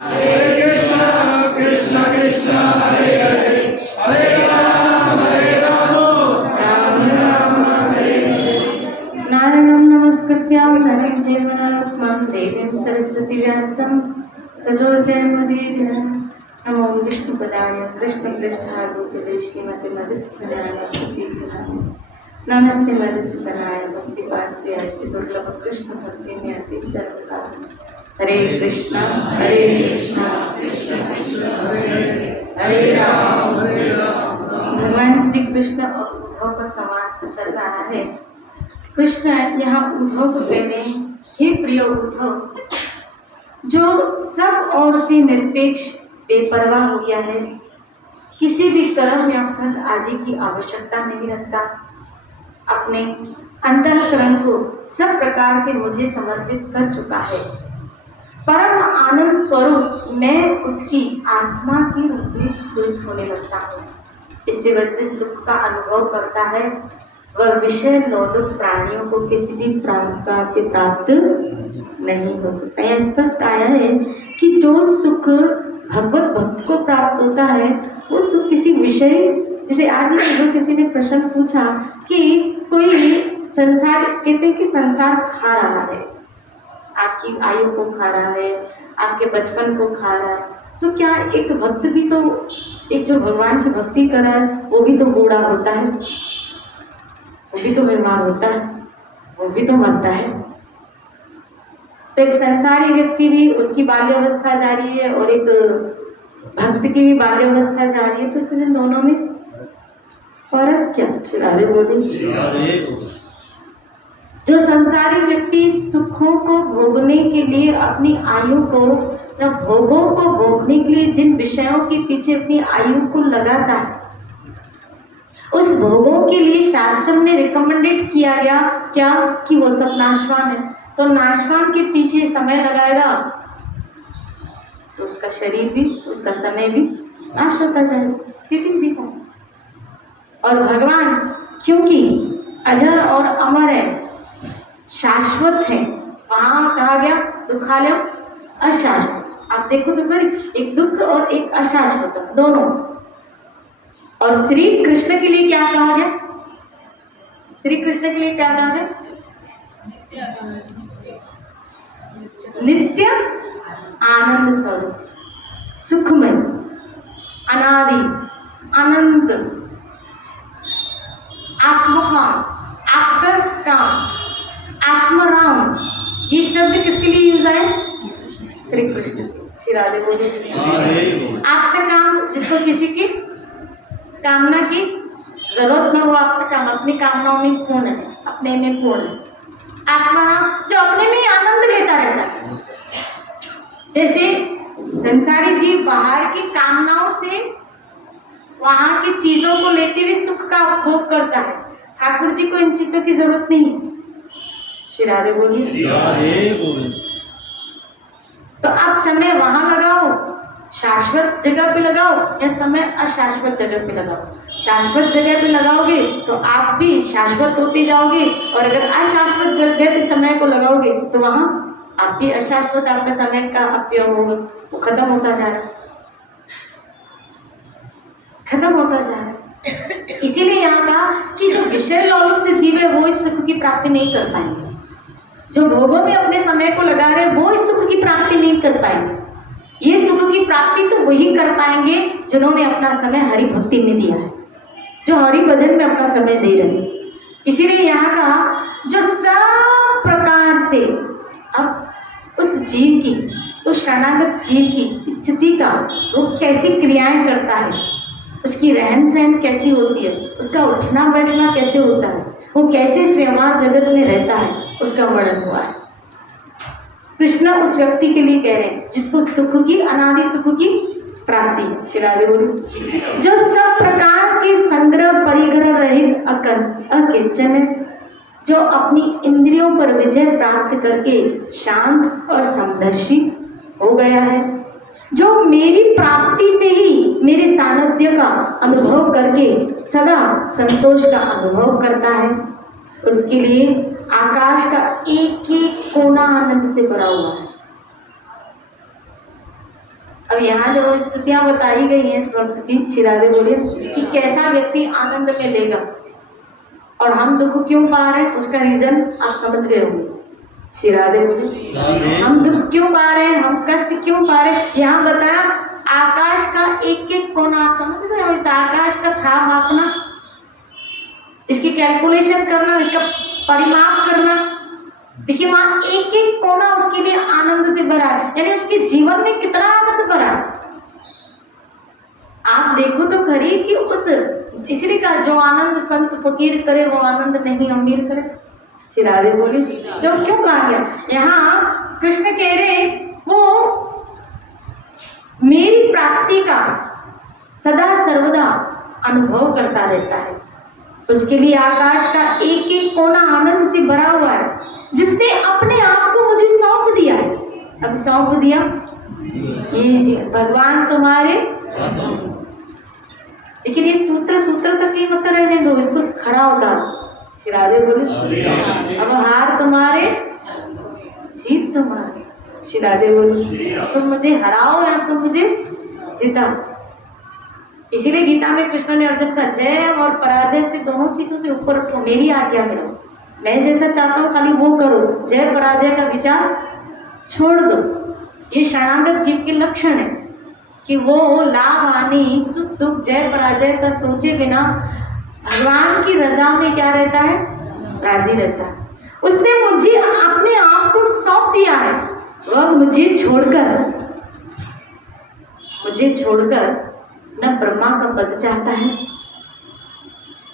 हरे कृष्णा कृष्णा कृष्णा हरे हरे हरे राम राम राम हरे हरे। नारायणं नमस्कृत्य नरं चैव नरोत्तमं देवीं सरस्वती व्यासं ततो जयमुदीरये। नमो विष्णुपदाय कृष्णपृष्ठाय भूतले श्रीमते मधुसूदनाय नमः। नमस्ते मधुसूदनाय भक्तिपात्र्याय दुर्लभ कृष्ण भक्ति में अति सर्वकाल। हरे कृष्णा कृष्णा कृष्णा हरे हरे हरे राम राम। भगवान श्री कृष्ण और उद्धव का संवाद चल रहा है। कृष्ण यहाँ उद्धव को कह रहे हैं, हे प्रिय उद्धव, जो सब ओर से निरपेक्ष बेपरवाह हो गया है, किसी भी कर्म या फल आदि की आवश्यकता नहीं रखता, अपने अंतःकरण को सब प्रकार से मुझे समर्पित कर चुका है, परम आनंद स्वरूप मैं उसकी आत्मा के रूप में स्फुरित होने लगता हूँ। इससे वह सुख का अनुभव करता है, वह विषय लोलुप प्राणियों को किसी भी प्रकार से प्राप्त नहीं हो सकता। यह स्पष्ट आया है कि जो सुख भगवत भक्त को प्राप्त होता है वो सुख किसी विषय, जैसे आज ही सुबह किसी ने प्रश्न पूछा कि कोई संसार, कहते हैं कि संसार खा रहा है, आपकी आयु को खा रहा है, आपके बचपन को खा रहा है, तो क्या एक भक्त भी तो, एक जो भगवान की भक्ति कर रहा है वो भी तो बूढ़ा होता है, वो भी तो बीमार होता है, वो भी तो मरता है। तो एक संसारी व्यक्ति भी, उसकी बाल्यावस्था जा रही है और एक भक्त की भी बाल्यावस्था जा रही है, तो फिर इन दोनों में फर्क क्या? राधे बोली। जो संसारी व्यक्ति सुखों को भोगने के लिए अपनी आयु को या भोगों को भोगने के लिए जिन विषयों के पीछे अपनी आयु को लगाता है, उस भोगों के लिए शास्त्र में रिकमेंडेड किया गया क्या कि वो सब नाशवान है। तो नाशवान के पीछे समय लगाएगा तो उसका शरीर भी, उसका समय भी नाश होता जाएगा, सीधी सीधी बात। और भगवान क्योंकि अजर और अमर है, शाश्वत है, वहां कहा गया दुखालय अशाश्वत। आप देखो तो फिर एक दुख और एक अशाश्वत दोनों। और श्री कृष्ण के लिए क्या कहा गया? श्री कृष्ण के लिए क्या कहा गया? नित्य आनंद स्वरूप, सुखमय, अनादि, अनंत, आत्मकाम, आत्मकाम, आत्मराम। ये शब्द किसके लिए यूज आए? श्री कृष्ण। श्री राधे बोले। आत्मकाम, जिसको किसी की कामना की जरूरत न हो, आत्मकाम अपनी कामनाओं में पूर्ण है, अपने में पूर्ण है। आत्मराम, जो अपने में आनंद लेता रहता है। जैसे संसारी जीव बाहर की कामनाओं से, वहां की चीजों को लेते हुए सुख का उपभोग करता है, ठाकुर जी को इन चीजों की जरूरत नहीं है। श्री राधे बोलिए। तो आप समय वहां लगाओ, शाश्वत जगह पे लगाओ, या समय अशाश्वत जगह पे लगाओ। शाश्वत जगह पे लगाओगे तो आप भी शाश्वत होते जाओगे, और अगर अशाश्वत जगह पे समय को लगाओगे तो वहां आप भी अशाश्वत, आपका समय का अपव्यय होगा, वो खत्म होता जा रहा है, खत्म होता जा रहा है। इसीलिए यहाँ कहा कि जो विषय लोलुप्त जीव है वो इस सुख की प्राप्ति नहीं कर पाएंगे, जो भोगों में अपने समय को लगा रहे हैं वो इस सुख की प्राप्ति नहीं कर पाएंगे। ये सुख की प्राप्ति तो वही कर पाएंगे जिन्होंने अपना समय हरि भक्ति में दिया है, जो हरि भजन में अपना समय दे रहे हैं। इसीलिए यहाँ कहा जो सब प्रकार से अब उस जीव की, उस शरणागत जीव की स्थिति का वो कैसी क्रियाएं करता है, उसकी रहन सहन कैसी होती है, उसका उठना बैठना कैसे होता है, वो कैसे इस व्यवहार जगत में रहता है, उसका वर्णन हुआ है। कृष्ण उस व्यक्ति के लिए कह रहे हैं जिसको सुख की, अनादि सुख की प्राप्ति है। श्री राधे बोली। जो सब प्रकार के संग्रह परिग्रह रहित अकिंचन है, जो अपनी इंद्रियों पर विजय प्राप्त करके शांत और समदर्शी हो गया है, जो मेरी प्राप्ति से ही मेरे सानिध्य का अनुभव करके सदा संतोष का अनुभव करता है, उसके लिए आकाश का एक एक कोना आनंद से भरा हुआ है। अब यहाँ जो स्थितियां बताई गई हैं इस वक्त की, श्री राधे बोले कि कैसा व्यक्ति आनंद में लेगा और हम दुख क्यों पा रहे हैं, उसका रीजन आप समझ गए होंगे। श्री राधे बोले हम दुख क्यों पा रहे हैं, हम कष्ट क्यों पा रहे हैं। यहाँ बताया आकाश का एक एक कोना, आप समझ रहे हो, इस आकाश का था मापना, इसकी कैलकुलेशन करना, इसका परिमाप करना। देखिए वहां एक एक कोना उसके लिए आनंद से भरा है, यानी उसके जीवन में कितना आनंद भरा है। आप देखो तो खरी कि उस, इसलिए कहा जो आनंद संत फकीर करे वो आनंद नहीं अमीर करे। श्री राधे बोली जो क्यों कहा गया, यहाँ कृष्ण कह रहे वो मेरी प्राप्ति का सदा सर्वदा अनुभव करता रहता है, उसके लिए आकाश का एक एक कोना आनंद से भरा हुआ है, जिसने अपने आप को मुझे सौंप दिया है। अब सौंप दिया ये जी भगवान तुम्हारे, लेकिन ये सूत्र तक ही मत रहने दो, इसको खड़ा होता। श्री राधे बोले अब हार तुम्हारे जीत तुम्हारी। श्री राधे बोले तुम मुझे हराओ या तुम मुझे जिताओ। इसीलिए गीता में कृष्ण ने अर्जुन का जय और पराजय से दोनों चीजों से ऊपर उठो, मेरी आज्ञा में रहो, मैं जैसा चाहता हूँ खाली वो करो, जय पराजय का विचार छोड़ दो। ये शरणागत जीव के लक्षण है कि वो लाभ हानि सुख दुख जय पराजय का सोचे बिना भगवान की रजा में क्या रहता है, राजी रहता है। उसने मुझे अपने आप को सौंप दिया है, वह मुझे छोड़कर न ब्रह्मा का पद चाहता है,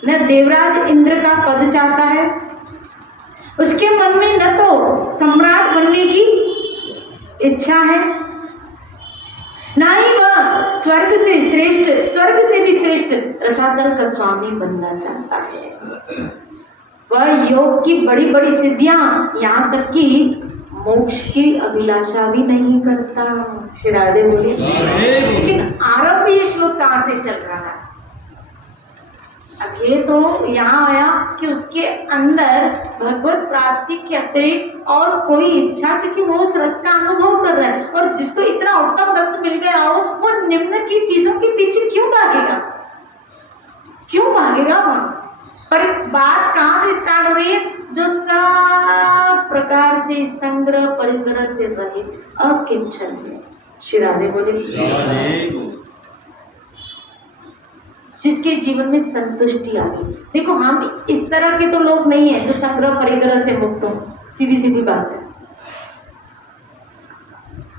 न देवराज इंद्र का पद चाहता है। उसके मन में न तो सम्राट बनने की इच्छा है, ना ही वह स्वर्ग से भी श्रेष्ठ रसातल का स्वामी बनना चाहता है। वह योग की बड़ी बड़ी सिद्धियां, यहाँ तक कि मोक्ष की अभिलाषा भी नहीं करता। श्री राधे बोले लेकिन आरंभ ये श्लोक कहाँ से चल रहा है। अब ये तो यहाँ आया कि उसके अंदर भगवत प्राप्ति के अतिरिक्त और कोई इच्छा, क्योंकि वो उस रस का अनुभव कर रहा है, और जिसको इतना उत्तम रस मिल गया हो वो निम्न की चीजों के पीछे क्यों भागेगा वहां पर। बात कहाँ से स्टार्ट हो रही है, जो सब प्रकार से संग्रह परिग्रह से रहित अकिंचन है। श्री राधे बोले जिसके जीवन में संतुष्टि आ गई। देखो हम इस तरह के तो लोग नहीं है जो संग्रह परिग्रह से मुक्त हो, सीधी सीधी बात है,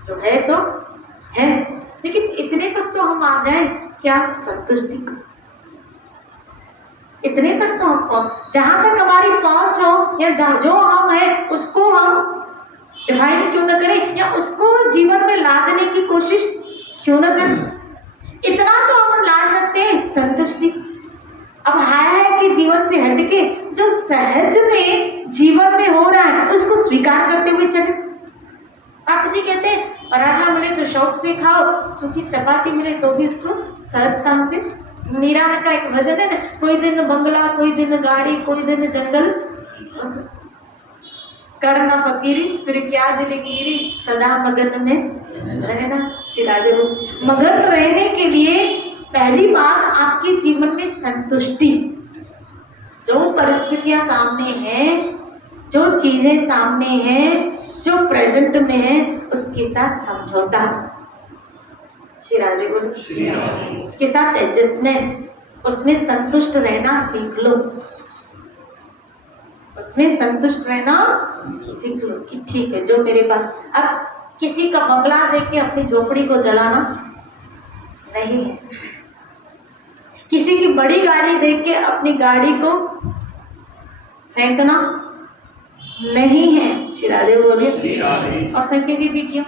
जो है सो है, लेकिन इतने तक तो हम आ जाए, क्या संतुष्टि, इतने तक तो हम जहां तक हमारी पहुंच हो, या जो हम है उसको हम डिफाइन क्यों न करें, या उसको जीवन में ला देने की कोशिश क्यों न करें। इतना तो हम ला सकते हैं संतुष्टि। अब है कि जीवन से हटके जो सहज में जीवन में हो रहा है उसको स्वीकार करते हुए चले। आप जी कहते हैं पराठा मिले तो शौक से खाओ, सूखी चपाती मिले तो भी उसको सहजता से। मीरा का एक भजन है ना, कोई दिन बंगला कोई दिन गाड़ी कोई दिन जंगल, करना फकीरी फिर क्या दिलगिरी, सदा मगन में रहना। श्री राधे मगन रहने के लिए पहली बात आपके जीवन में संतुष्टि। जो परिस्थितियां सामने हैं, जो चीजें सामने हैं, जो प्रेजेंट में है, उसके साथ समझौता। श्री राधे बोलो, उसके साथ एडजस्टमेंट, उसमें संतुष्ट रहना सीख लो, उसमें संतुष्ट रहना सीख लो कि ठीक है जो मेरे पास। अब किसी का बंगला देख के अपनी झोपड़ी को जलाना नहीं है, किसी की बड़ी गाड़ी देख के अपनी गाड़ी को फेंकना नहीं है। श्री राधे बोलिए, और फेंकेगी भी क्यों,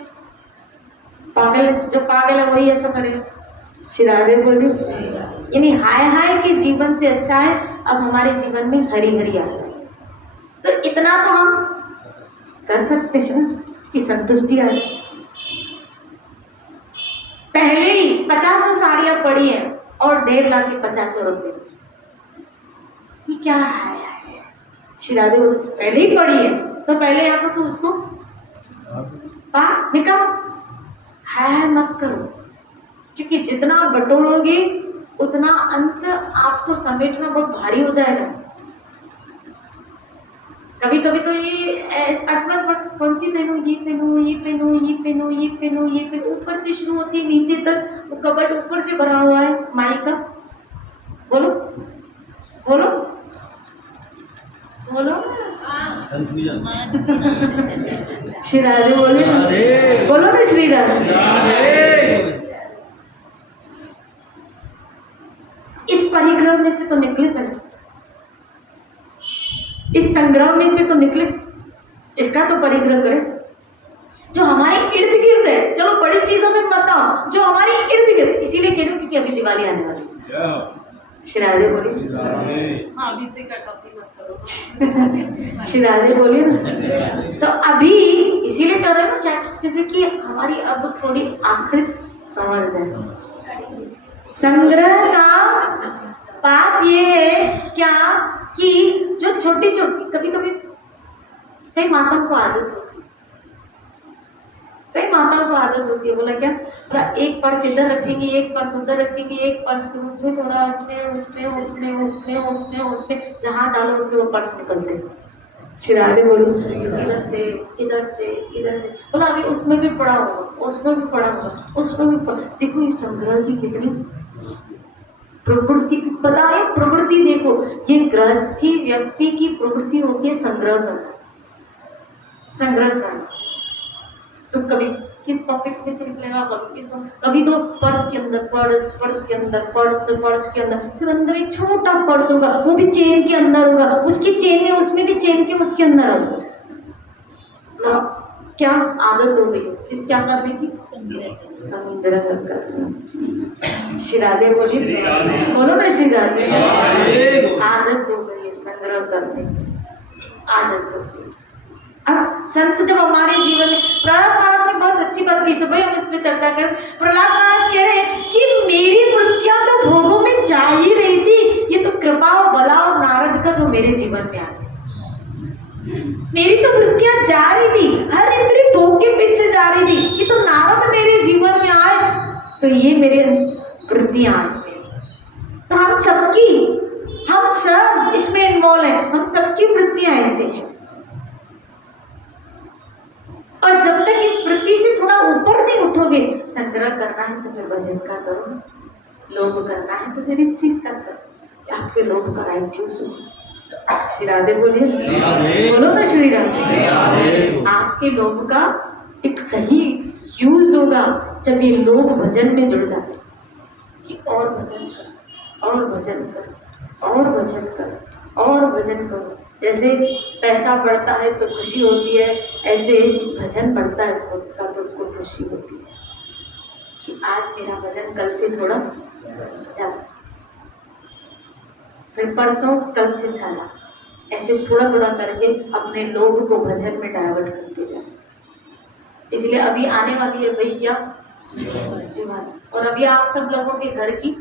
पागल, जो पागल है वही ऐसा करेगा। श्री राधे बोलिए, यानी हाय हाय के जीवन से अच्छा है अब हमारे जीवन में हरी हरी आ जाए। तो इतना तो हम कर सकते हैं ना कि संतुष्टि आ जाए। पहले ही 50 साड़ियां पड़ी है और 1.5 लाख के 50 रुपए, ये क्या है? श्री राधे पहले ही पड़ी है तो पहले या तो तू उसको निकाल, है मत करो। क्योंकि जितना आप बटोरोगे उतना अंत आपको समेटना बहुत भारी हो जाएगा। कभी कभी तो ये असमत, कौन सी पहनूं, ये पहनूं, ये पहनूं, ये पहनूं, ये पहनूं, ये पहनूं, ऊपर से शुरू होती है नीचे तक, वो कबर्ड ऊपर से भरा हुआ है माई का। बोलो बोलो बोलो श्री राधे बोले, बोलो ना श्री राधे। इस परिग्रह में से तो निकले पहले, इस संग्रह में से तो निकले, इसका तो परिग्रह करें। जो हमारे इर्द गिर्द है, चलो बड़ी चीजों में मत आओ, जो हमारे इर्द गिर्द, इसीलिए कह रही हूँ क्योंकि अभी दिवाली आने वाली है। श्री राधे बोलिए, हाँ अभी से कटौती मत करो। श्री राधे बोलिए ना। तो अभी इसीलिए कर रहे हैं ना, क्या क्योंकि हमारी अब थोड़ी आखिर संवर जाए। संग्रह का बात ये है क्या कि जो छोटी छोटी, कभी कभी कई माताओं को आदत होती है, कई माताओं को आदत होती है, बोला क्या, पूरा एक पर्स इधर रखेंगे, एक पर्स उधर रखेंगे, एक पर्स फिर उसमें थोड़ा, उसमें उसमें उसमें उसमें उसमें उसमें जहाँ डालो उसके वो पर्स निकलते हैं। श्री राधे बोलो, इधर से इधर से इधर से, बोला अभी उसमें भी पड़ा होगा, उसमें भी पड़ा होगा, उसमें भी पड़ा। देखो इस संग्रह की कितनी प्रवृत्ति, पता है प्रवृत्ति, देखो ये गृहस्थी व्यक्ति की प्रवृत्ति होती है संग्रह करना, संग्रह करना। तो कभी किस पॉकेट में से निकलेगा, कभी किस, कभी तो पर्स के अंदर पर्स, पर्स के अंदर पर्स, पर्स के अंदर फिर अंदर एक छोटा पर्स होगा, वो भी चेन के अंदर होगा, उसकी चेन में, उसमें भी चेन के उसके अंदर होगा। क्या आदत हो गई किस, क्या करने की, संग्रह करने की। श्री राधे बोलिए, बोलो ना श्री राधे। आदत हो गई है संग्रह करने की, आदत हो गई। अब संत जब हमारे जीवन में, प्रहलाद महाराज ने बहुत अच्छी बात की, सुबह हम इस पे चर्चा करें। प्रहलाद महाराज कह रहे हैं कि मेरी वृत्तियां तो भोगों में जा ही रही थी, ये तो कृपा और बला और नारद का जो मेरे जीवन में आया, मेरी तो वृत्तियां जा रही थी, हर इंद्रिय भोग के पीछे जा रही थी, ये तो नारद मेरे जीवन में आए तो ये मेरे वृत्तियां आई। तो हम सबकी, हम सब इसमें इन्वॉल्व है, हम सबकी वृत्तियां ऐसे हैं। और जब तक इस वृत्ति से थोड़ा ऊपर नहीं उठोगे, संग्रह करना है तो फिर भजन का करो, लोभ करना है तो फिर इस चीज का करो। आपके लोभ का राइट यूज हो। श्री राधे बोलिए, बोलो ना श्री राधे। आपके लोभ का एक सही यूज होगा जब ये लोभ भजन में जुड़ जाते कि और भजन करो, और भजन करो, और भजन करो, और भजन करो। जैसे पैसा बढ़ता है तो खुशी होती है, ऐसे भजन बढ़ता है उसको का तो उसको खुशी होती है कि आज मेरा भजन कल से थोड़ा ज्यादा, फिर परसों कल से ज्यादा, ऐसे थोड़ा थोड़ा करके अपने लोभ को भजन में डाइवर्ट करते जाए। इसलिए अभी आने वाली है भाई क्या, दिवाली, और अभी आप सब लोगों के घर की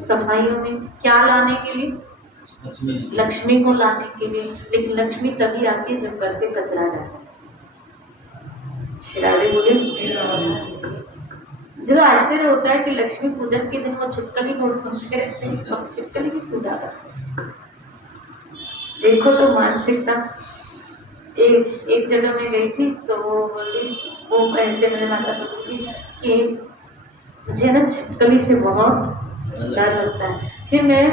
सफाइयों में क्या लाने के लिए, लक्ष्मी को लाने के लिए। लेकिन लक्ष्मी तभी आती है जब घर से कचरा जाता है। श्री राधे बोलिए। जो आश्चर्य होता है कि लक्ष्मी पूजन के दिन वो छिपकली ढूंढते रहते हैं और छिपकली की पूजा करते हैं। देखो तो मानसिकता। एक जगह में गई थी तो वो बोली, वो ऐसे मुझे माता बोलती कि मुझे ना छिपकली से बहुत डर लगता है, फिर मैं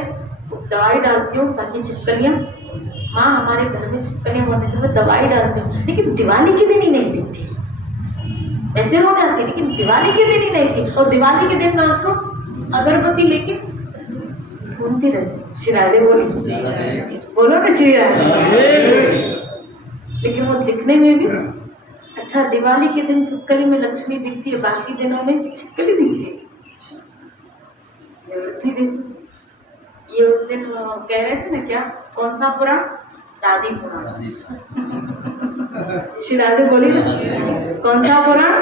दवाई डालती हूँ ताकि छिपकलियाँ, माँ हमारे घर में छिपकलियाँ बहुत हैं, मैं दवाई डालती हूँ, लेकिन दिवाली के दिन ही नहीं दिखती, ऐसे हो जाती, लेकिन दिवाली के दिन ही नहीं थी। और दिवाली के दिन मैं उसको अगरबत्ती लेके घूमती रहती। श्री राधे बोली, बोलो ना श्री राधे। लेकिन वो दिखने में भी अच्छा, दिवाली के दिन छिपकली में लक्ष्मी दिखती है, बाकी दिनों में छिपकली दिखती है। देखो ये उस दिन कह रहे थे ना, क्या कौन सा पुराण, दादी पुराण। श्री राधे बोली ना, कौन सा पुराण,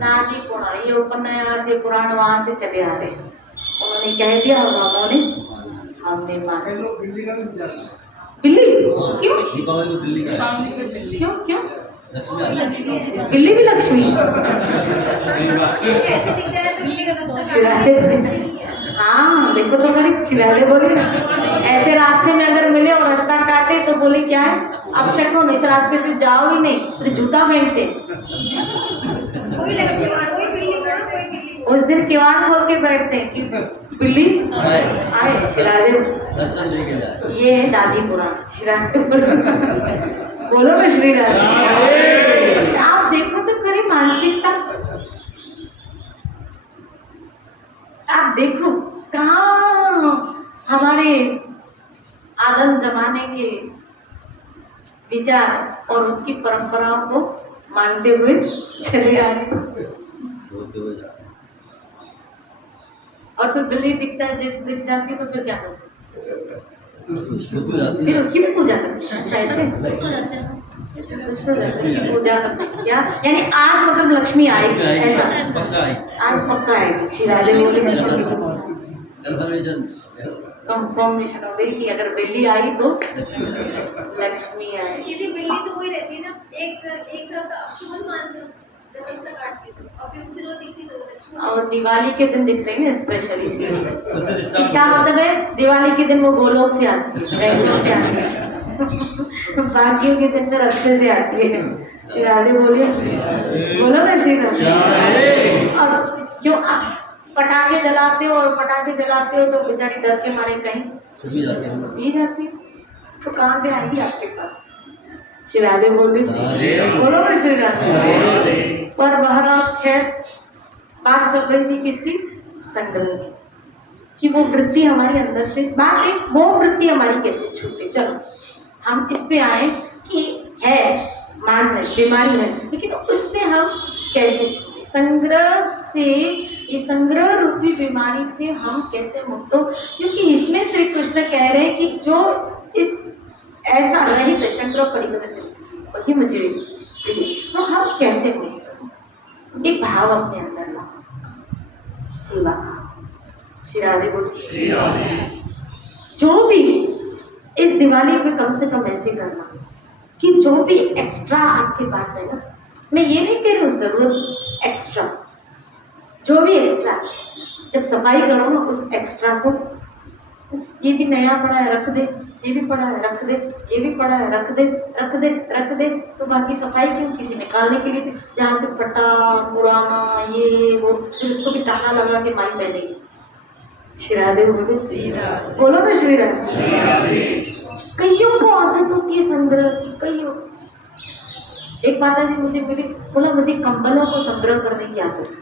दादी पुराण। ये उपन्यास ये पुराण वहां से चले आ रहे हैं, उन्होंने कह दिया और उन्होंने, हमने माना। बिल्ली क्यों क्यों क्यों, बिल्ली भी लक्ष्मी। ऐसे दिख जाए तो बिल्ली का रास्ता शिरादे हाँ देखो तो खरी, शिरादे बोले ऐसे रास्ते में अगर मिले और रास्ता काटे तो बोले क्या है, अब शक्ल इस रास्ते से जाओ ही नहीं, फिर जूता पहनते। कोई लक्ष्मी कोई बिल्ली बोलो कोई बिल्ली उस दिन किवाड़ खोल के बैठते हैं कि बिल्ली आए शिरादे। दर्शन दे के जाए। ये है दादी पुराण शिरादे बोलो ना श्री राधे। आप देखो तो खरी मानसिकता, आप देखो कहाँ हमारे आदम जमाने के विचार और उसकी परंपराओं को मानते हुए चले आ रहे हैं। बोलते हुए जा रहे हैं। और फिर बिल्ली दिख जाती है तो फिर क्या करते खुश हो जाती फिर है। उसकी भी पूजा करते हैं। अच्छा ऐसे खुश हो जाते हैं, उसकी पूजा करते हैं क्या, यानी आज मतलब लक्ष्मी आएगी ऐसा, पक्का है। आज पक्का आएगी। शिरादे बोले कंफर्मेशन। कंफर्मेशन हो गई कि अगर बिल्ली आई तो लक्ष्मी। लक्ष्मी आएगी। यदि बिल्ली तो वही रहती है ना, एक तरफ तो अपशुभन मानते हो जब रास्ता काटती है और फिर दूसरी रोज दिखती तो वो लक्ष्मी। और दिवाली के दिन दिख रही है ना स्पेशली सीढ़ी। तो फिर स्टार्ट इसका मतलब है दिवाली के दिन वो गोलोक से आती है, बैंगलोर से आती है। बाकियों के दिन में रास्ते से आती है। श्री राधे बोलिए, बोलो ना श्री राधे। और क्यों पटाखे जलाते हो और पटाखे जलाते हो तो बेचारी डर के मारे कहीं छुपी जाती है। नहीं जाती, तो कहाँ से आएगी आपके पास। श्री राधे बोले, बोलो ना श्री राधे। पर बहरहाल खैर बात चल रही थी किसकी, संग्रह की, कि वो वृत्ति हमारी अंदर से, बात है वो वृत्ति हमारी कैसे छूटे। चलो हम इस पे आए कि है, मान है, बीमारी है, लेकिन उससे हम कैसे छूटे, संग्रह से, ये संग्रह रूपी बीमारी से हम कैसे मुक्त हो। क्योंकि इसमें श्री कृष्ण कह रहे हैं कि जो इस ऐसा रहित है संग्रह परिग्रह से, वही मुझे प्रिय। तो हम कैसे मुक्त हो, एक भाव अपने अंदर लाओ, सेवा का। श्री राधे बोलो। जो भी इस दिवाली पे कम से कम ऐसे करना कि जो भी एक्स्ट्रा आपके पास है ना, मैं ये नहीं कह रही हूँ जरूरत एक्स्ट्रा, जो भी एक्स्ट्रा, जब सफाई करो ना उस एक्स्ट्रा को, ये भी नया पड़ा है रख दे, ये भी पड़ा है रख दे, ये भी पड़ा है रख दे, रख दे, रख दे, तो बाकी सफाई क्यों की थी, निकालने के लिए थी। जहाँ से फटा पुराना ये वो, फिर उसको भी टाका लगा के माई पहनेगी। श्री राधे बोलो ना श्री राधे। कईयों को आदत होती है संग्रह की, कईयों। एक माता जी मुझे मिली, बोला मुझे कंबलों को संग्रह करने की आदत है,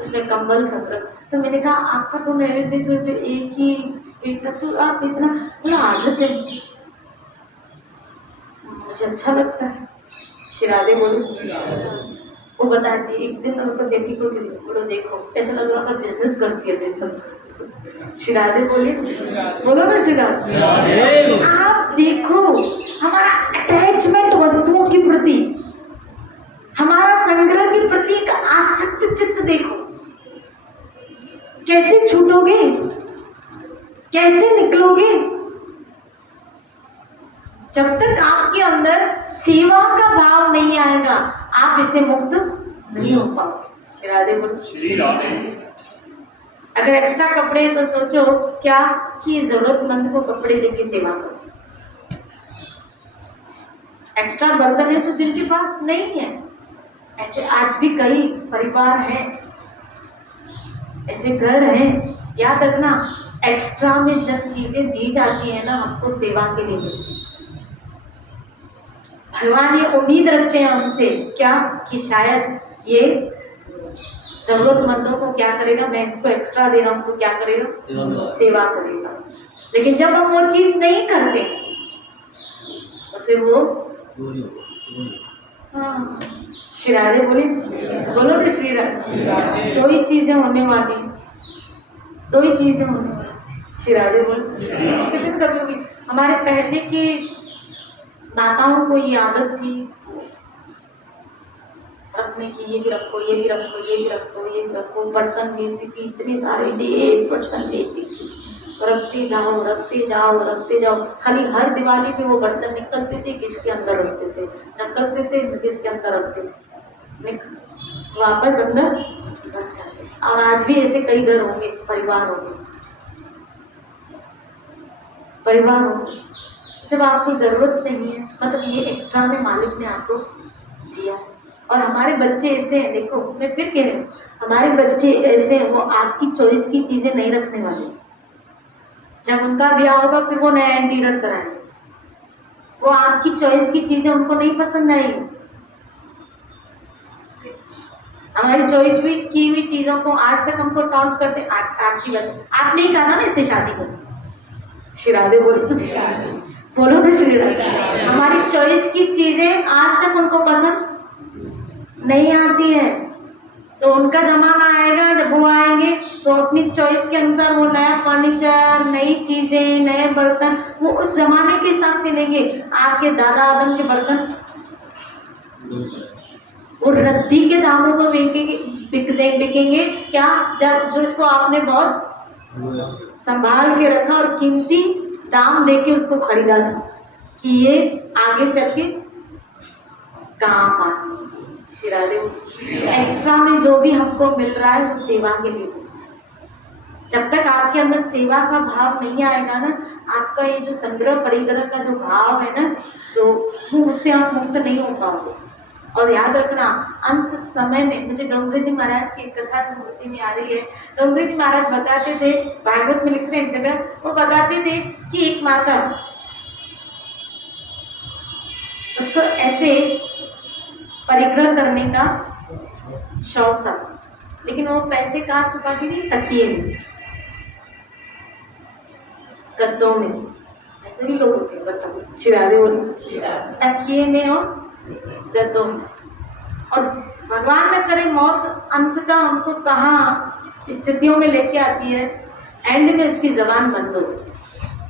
उसमें कंबल संग्रह। तो मैंने कहा आपका तो मेरे देख एक ही बेटा, तो आप इतना, बोला आदत है, मुझे अच्छा लगता है। श्री राधे बोले, वो बताती एक दिन उनको सेठी को बोलो देखो ऐसा लग रहा था बिजनेस करती है सब। श्री राधे बोलिए, बोलो ना श्री राधे। आप देखो हमारा अटैचमेंट वस्तुओं के प्रति, हमारा संग्रह के प्रति एक आसक्त चित्त देखो, कैसे छूटोगे, कैसे निकलोगे। जब तक आपके अंदर सेवा का भाव नहीं आएगा आप इससे मुक्त नहीं हो पाओगे। श्री राधे बोलो। श्री राधे। अगर एक्स्ट्रा कपड़े हैं तो सोचो क्या कि जरूरतमंद को कपड़े दे के सेवा करो। एक्स्ट्रा बर्तन है तो जिनके पास नहीं है, ऐसे आज भी कई परिवार हैं, ऐसे घर हैं। याद रखना एक्स्ट्रा में जब चीजें दी जाती है ना हमको सेवा के लिए मिलती है। भगवान ये उम्मीद रखते हैं हमसे क्या कि शायद ये जरूरतमंदों को क्या करेगा, मैं इसको एक्स्ट्रा दे रहा हूँ तो क्या करेगा, सेवा करेगा। लेकिन जब हम वो चीज नहीं करते तो फिर वो हाँ। श्री राधे बोले, बोलो ना श्री राधे। दो ही चीजें होने वाली, दो ही चीजें होने वाली। श्री राधे बोले। कितने कभी हमारे पहले की माताओं को ये आदत थी रखने की, ये भी रखो, ये भी रखो, ये भी रखो, ये भी रखो। बर्तन लेती थी इतने सारे, एक बर्तन लेती थी। रखते जाओ रखते जाओ रखते जाओ। खाली हर दिवाली पे वो बर्तन निकलते थे, किसके अंदर रखते थे, निकलते थे किसके अंदर रखते थे, वापस अंदर रख जाते। और आज भी ऐसे कई घर होंगे, परिवार होंगे, परिवार होंगे जब आपको जरूरत नहीं है, मतलब ये एक्स्ट्रा में मालिक ने आपको दिया है। और हमारे बच्चे ऐसे हैं, देखो मैं फिर कह रही हूँ, हमारे बच्चे ऐसे हैं, वो आपकी चॉइस की चीजें नहीं रखने वाले। जब उनका ब्याह होगा फिर वो नया इंटीरियर कराएंगे, वो आपकी चॉइस की चीजें उनको नहीं पसंद आएगी। हमारी चॉइस हुई की हुई चीजों को आज तक हमको टॉन्ट करते, आपकी वजह, आप नहीं कहा ना मैं इससे शादी करूं, शिरादे बोलो बोलो ना शिरादे। हमारी चॉइस की चीजें आज तक उनको पसंद नहीं आती है, तो उनका जमाना आएगा जब वो आएंगे तो अपनी चॉइस के अनुसार वो नया फर्नीचर, नई चीजें, नए बर्तन, वो उस जमाने के हिसाब से लेंगे। आपके दादा आदम के बर्तन वो रद्दी के दामों में बिकेंगे क्या, जब जो इसको आपने बहुत संभाल के रखा और कीमती दाम देके उसको खरीदा था कि ये आगे चल के काम आए। एक्स्ट्रा में जो भी हमको मिल रहा है वो सेवा के लिए। जब तक आपके अंदर सेवा का भाव नहीं आएगा ना, आपका ये जो संग्रह परिग्रह का जो भाव है ना, जो उससे आप मुक्त नहीं हो पाओगे। और याद रखना, अंत समय में, मुझे डोंगरी जी महाराज की एक कथा स्मृति में आ रही है। डोंगरी जी महाराज बताते थे, भागवत में लिख रहे हैं एक जगह, वो बताते थे कि एक माता उसको ऐसे परिग्रह करने का शौक था, लेकिन वो पैसे कहाँ छुपाती थी, तकिए में, गद्दों में। ऐसे भी लोग होते हैं, गद्दों में, चिरादे बोले, तकिए में और गद्दों में। और भगवान न करे मौत अंत का हमको कहाँ स्थितियों में लेके आती है, एंड में उसकी जबान बंद हो गई,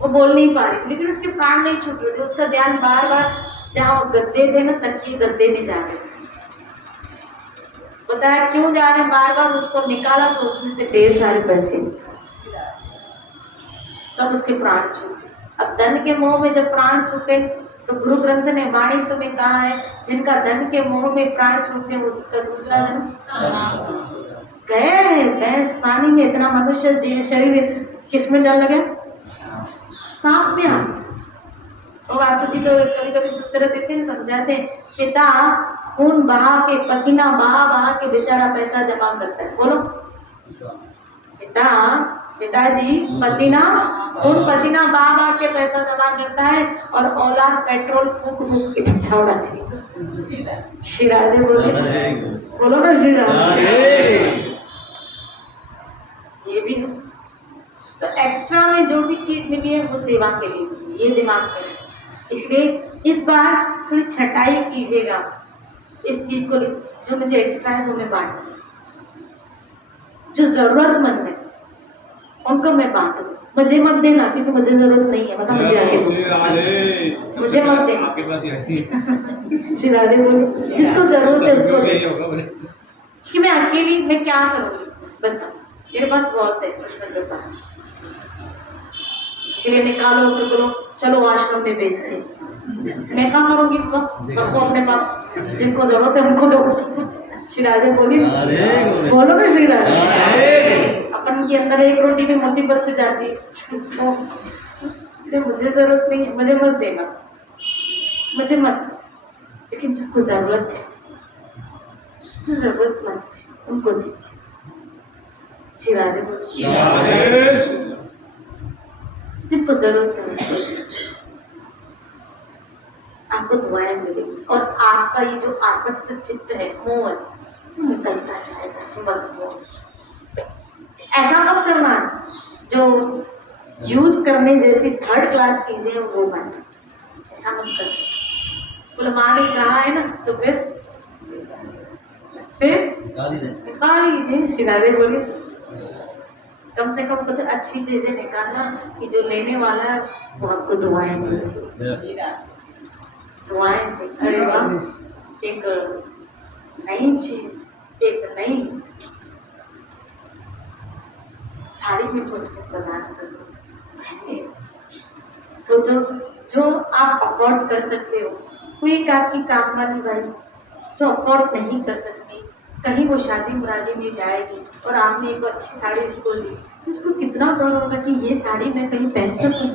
वो बोल नहीं पा रही थी, लेकिन उसके प्राण नहीं छूट रहे थे। उसका ध्यान बार बार जहाँ गद्दे थे ना, तकिए गद्दे में जा रहे थे। बताया क्यों जा रहे हैं, बार बार उसको निकाला तो उसमें से ढेर सारे पैसे निकाले, तब उसके प्राण छूटे। अब धन के मोह में जब प्राण छूटे तो गुरु ग्रंथ ने वाणी तुम्हें कहा है, जिनका धन के मोह में प्राण छूटते वो उसका दूसरा धन गए भैंस पानी में। इतना मनुष्य शरीर किस में डर लगे, सांप में। हम और बापू जी तो कभी कभी सूत्र देते हैं, समझाते हैं, पिता खून बहा के, पसीना बहा बहा के बेचारा पैसा जमा करता है। बोलो, पिताजी पसीना, खून पसीना बहा बहा के पैसा जमा करता है, और औलाद पेट्रोल फूक फूक के पैसा उड़ाती है। शिरादे बोलो ना शिरादे। ये भी है। तो एक्स्ट्रा में जो भी चीज मिली है वो सेवा के लिए मिली, ये दिमाग में रखिए। इसलिए इस बार थोड़ी छटाई कीजिएगा इस चीज को, जो मुझे एक्स्ट्रा है वो मैं बांट दूँ, जो जरूरतमंद है उनको मैं बांट दूँ। मुझे मत देना क्योंकि मुझे जरूरत नहीं है, मतलब मुझे आके दो, मुझे मत देना। शिरादे बोले, जिसको जरूरत है उसको दे, क्योंकि मैं अकेली मैं क्या करूँगी बताओ, मेरे पास बहुत है कृष्ण के पास, इसलिए निकालो फिर बोलो चलो आश्रम में भेज दे। मैं क्या करूँगी, रखो अपने पास, जिनको जरूरत है उनको दो। शिरादे बोली, बोलो ना शिरादे। अपन के अंदर एक रोटी भी मुसीबत से जाती है, इसलिए मुझे जरूरत नहीं है, मुझे मत देना, मुझे मत, लेकिन जिसको जरूरत है, जो जरूरतमंद है उनको दीजिए। शिरादे बोलो, जिनको जरूरत है उनको दीजिए, आपको दुआएं मिलेगी। और आपका ये जो आसक्त चित्त है, मोह है, वो निकलता जाएगा। बस वो ऐसा मत करना जो यूज करने जैसी थर्ड क्लास चीजें वो बनना, ऐसा मत करना। बोले माँ ने कहा है ना, तो फिर निकाल ही दे। शिरादे बोले, कम से कम कुछ अच्छी चीजें निकालना कि जो लेने वाला है वो आपको दुआएं दे, दुआएं दे। अरे वाह, एक नई चीज, एक नई साड़ी में कुछ प्रदान कर दो, सोचो, जो आप अफोर्ड कर सकते हो, कोई एक आपकी काम वाली भाई जो अफोर्ड नहीं कर सकती, कहीं वो शादी मुरादी में जाएगी और आपने एक अच्छी साड़ी उसको दी, तो उसको कितना गौरव होगा कि ये साड़ी मैं कहीं पहन सकूँ।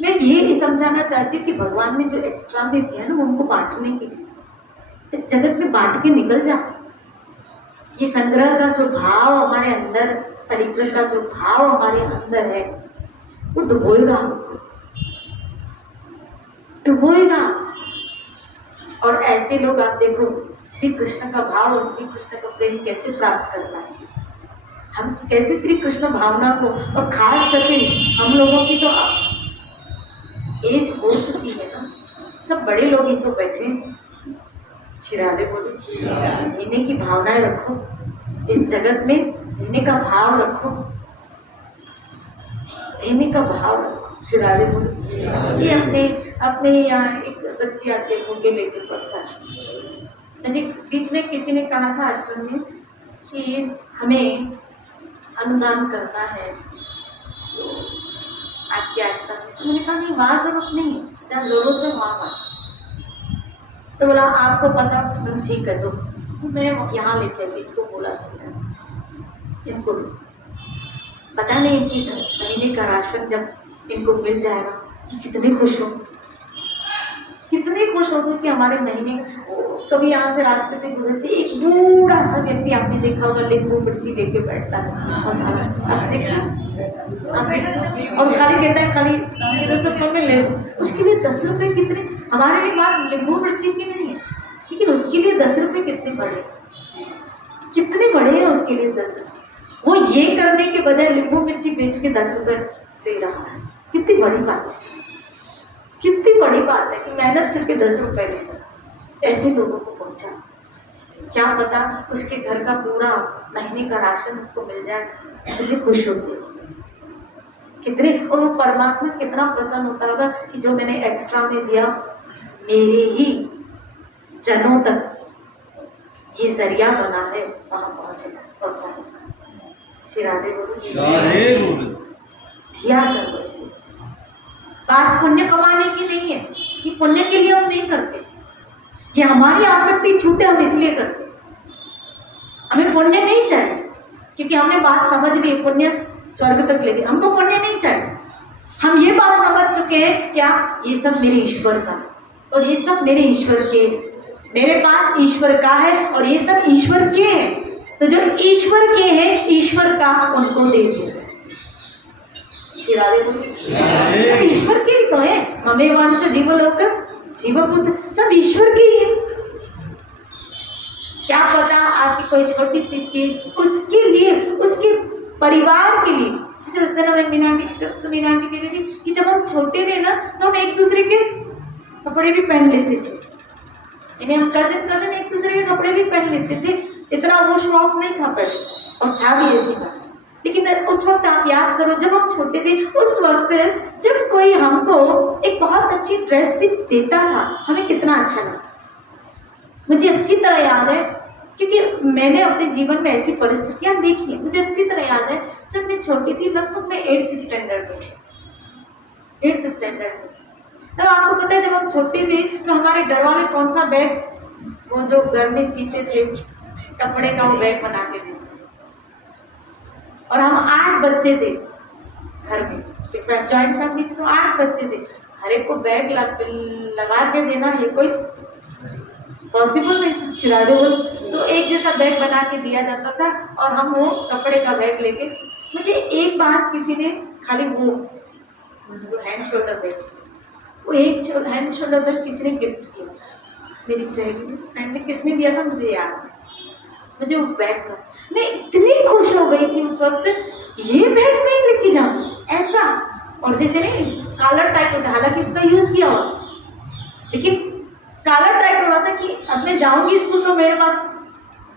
मैं ये समझाना चाहती हूँ कि भगवान ने जो एक्स्ट्रा में दिया ना, वो उनको बांटने के लिए, इस जगत में बांट के निकल जा। ये संग्रह का जो भाव हमारे अंदर, परिग्रह का जो भाव हमारे अंदर है, वो डुबोएगा हमको, डुबोएगा। और ऐसे लोग आप देखो, श्री कृष्ण का भाव और श्री कृष्ण का प्रेम कैसे प्राप्त कर पाएंगे, हम कैसे श्री कृष्ण भावना को, और खास करके हम लोगों की तो एज हो चुकी है ना, सब बड़े लोग ही तो बैठे हैं। श्री राधे बोले, देने की भावनाएं रखो, इस जगत में देने का भाव रखो, देने का भाव रखो। श्री राधे बोले। ये अपने यहाँ एक बच्ची आती है भूखे लेके साथ, मुझे बीच में किसी ने कहा था आश्रम में कि हमें अनुदान करना है तो आपके आश्रम में, तो मैंने कहा नहीं, वहाँ जरूरत नहीं है, जहाँ जरूरत है वहाँ मत। तो बोला आपको पता, चलो ठीक है। तो मैं यहाँ लेके गई, इनको बोला था इनको पता नहीं, इनकी महीने का राशन जब इनको मिल जाएगा कि कितने खुश हो, कितने खुश होंगे कि हमारे महीने। कभी यहाँ से रास्ते से गुजरते एक बूढ़ा सा व्यक्ति, आपने देखा होगा, नींबू मिर्ची लेके बैठता है और सारा, आप देखिए, और खाली कहता है खाली 10 रुपये में ले लो। उसके लिए 10 रुपये कितने, हमारे लिए बात नींबू मिर्ची की नहीं है, लेकिन उसके लिए 10 रुपये कितने बड़े, कितने बड़े हैं उसके लिए 10 रुपये। वो ये करने के बजाय नींबू मिर्ची बेच के 10 रुपये ले रहा है। कितनी बड़ी बात है, कितनी बड़ी बात है कि मेहनत करके 10 रुपये लेना, ऐसे लोगों को पहुंचा। क्या पता उसके घर का पूरा महीने का राशन उसको मिल जाए, कितनी खुश होती है, कितने, और वो परमात्मा कितना प्रसन्न होता होगा कि जो मैंने एक्स्ट्रा में दिया, मेरे ही जनों तक ये जरिया बना है वहां पहुंचाने का। श्री राधे बोलो, दिया करो ऐसे। बात पुण्य कमाने की नहीं है, ये पुण्य के लिए हम नहीं करते, ये हमारी आसक्ति छूटे हम इसलिए करते। हमें पुण्य नहीं चाहिए, क्योंकि हमने बात समझ ली, पुण्य स्वर्ग तक ले गए, हमको पुण्य नहीं चाहिए। हम ये बात समझ चुके हैं, क्या ये सब मेरे ईश्वर का, और ये सब मेरे ईश्वर के, मेरे पास ईश्वर का है और ये सब ईश्वर के हैं, तो जो ईश्वर के हैं ईश्वर का उनको दे दिया जाए। सब ईश्वर के ही तो है, ममे वंश जीवलोक जीवभूत, सब ईश्वर के ही है। क्या पता आपकी कोई छोटी सी चीज उसके लिए, उसके परिवार के लिए, जैसे उस दिन हमें मीना आंटी कह रही थी कि जब हम छोटे थे ना तो हम एक दूसरे के कपड़े भी पहन लेते थे, यानी हम कजिन एक दूसरे के कपड़े भी पहन लेते थे, इतना वो शौक नहीं था पहले, और था भी ऐसी बात। लेकिन उस वक्त आप याद करो, जब हम छोटे थे, उस वक्त जब कोई हमको एक बहुत अच्छी ड्रेस भी देता था, हमें कितना अच्छा लगता। मुझे अच्छी तरह याद है, क्योंकि मैंने अपने जीवन में ऐसी परिस्थितियां देखी हैं, मुझे अच्छी तरह याद है जब मैं छोटी थी, लगभग मैं 8th स्टैंडर्ड में थी, 8th स्टैंडर्ड में थी। तब आपको पता है जब हम छोटे थे तो हमारे घर वाले कौन सा बैग, वो जो घर में सीते थे कपड़े का, वो बैग बना के देते थे, और हम 8 बच्चे थे घर में, जॉइंट फैमिली थी तो 8 बच्चे थे, हर एक को बैग लगा के देना ये कोई पॉसिबल नहीं था। शिरादे बोल तो एक जैसा बैग बना के दिया जाता था, और हम वो कपड़े का बैग लेके, मुझे एक बार किसी ने खाली वो जो हैंड शोल्डर बैग, वो एक हैंड शोल्डर बैग किसी ने गिफ्ट किया था, मेरी सहेली ने, फ्रेंड ने, किसने दिया था मुझे याद है, मुझे वो बैग था, मैं इतनी खुश हो गई थी उस वक्त, ये बैग मैं लेके जाऊँ ऐसा, और जैसे नहीं कॉलर टाइट होता, हालांकि उसका यूज़ किया हुआ, लेकिन कॉलर टाइट हो रहा था कि अब मैं जाऊँगी स्कूल तो मेरे पास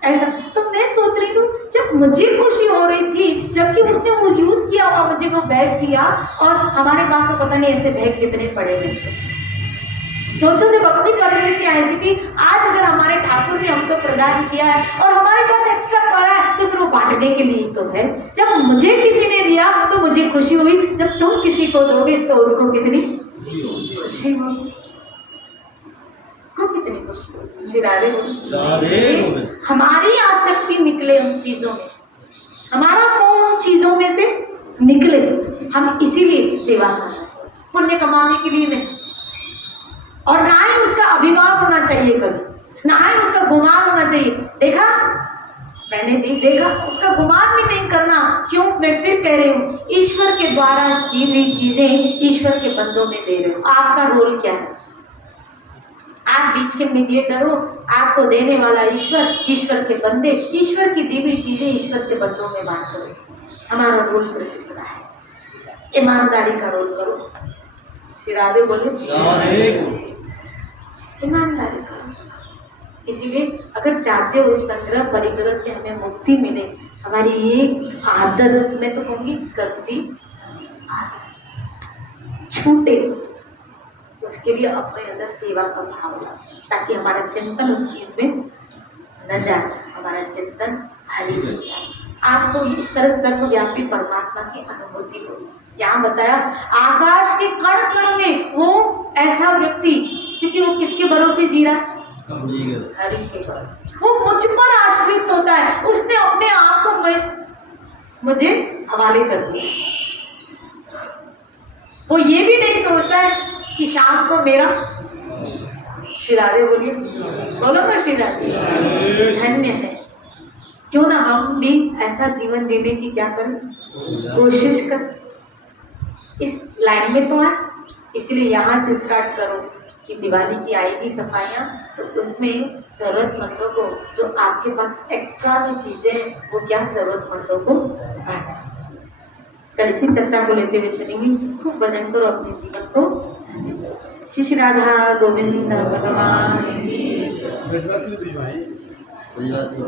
ऐसा। तो मैं सोच रही थी जब मुझे खुशी हो रही थी, जबकि उसने वो यूज़ किया हुआ मुझे वो बैग दिया, और हमारे पास तो पता नहीं ऐसे बैग कितने पड़े रहते। सोचो जब अपनी परिस्थिति ऐसी थी, आज अगर हमारे ठाकुर ने हमको प्रदान किया है और हमारे पास एक्स्ट्रा पड़ा है, तो फिर वो बांटने के लिए तो है। जब मुझे किसी ने दिया तो मुझे खुशी हुई, जब तुम किसी को दोगे तो उसको कितनी खुशी होगी, उसको कितनी खुशी होगी। श्री राधे गोविंद। हमारी आसक्ति निकले उन चीजों में, हमारा मोह उन चीजों में से निकले, हम इसीलिए सेवा कर रहे हैं, पुण्य कमाने के लिए नहीं। और ना ही उसका अभिमान होना चाहिए कभी, ना ही उसका गुमान होना चाहिए। देखा मैंने देखा, उसका गुमान भी नहीं करना। क्यों? मैं फिर कह रही हूँ, ईश्वर के द्वारा की हुई चीजें ईश्वर के बंदों में दे रहे हो। आपका रोल क्या है? आप बीच के मीडिएटर हो, आपको देने वाला ईश्वर, ईश्वर के बंदे ईश्वर की दी हुई चीजें ईश्वर के बंदों में बांट करो। हमारा रोल सिर्फ इतना है, ईमानदारी का रोल करो। श्री राधे बोले ईमानदारी करो। इसीलिए अगर चाहते हो इस संग्रह परिग्रह से हमें मुक्ति मिले, हमारी ये आदत, मैं तो कहूँगी गंदी आदत छूटे, तो उसके लिए अपने अंदर सेवा का भाव ला, ताकि हमारा चिंतन उस चीज में न जाए, हमारा चिंतन हरि हो जाए। आपको इस तरह सर्वव्यापी परमात्मा की अनुभूति हो। यहाँ बताया आकाश के कण कण में वो ऐसा व्यक्ति, क्योंकि वो किसके भरोसे जी रहा है? हरि के भरोसे। वो मुझ पर आश्रित होता है, उसने अपने आप को मुझे हवाले कर दिया। वो ये भी नहीं सोचता है कि शाम को मेरा, श्री राधे बोलिए, बोलो ना श्री राधे। धन्य है। क्यों ना हम भी ऐसा जीवन जीने की क्या करें, कोशिश कर। इस लाइन में तो है, इसलिए यहाँ से स्टार्ट करो कि दिवाली की आएगी सफाइयाँ, तो उसमें ज़रूरतमंदों को, जो आपके पास एक्स्ट्रा जो चीज़ें हैं, वो क्या ज़रूरतमंदों को बांट दीजिए। कल इसी चर्चा को लेते हुए चलेंगे। खूब भजन करो अपने जीवन को। श्री राधा गोविंद भगवान।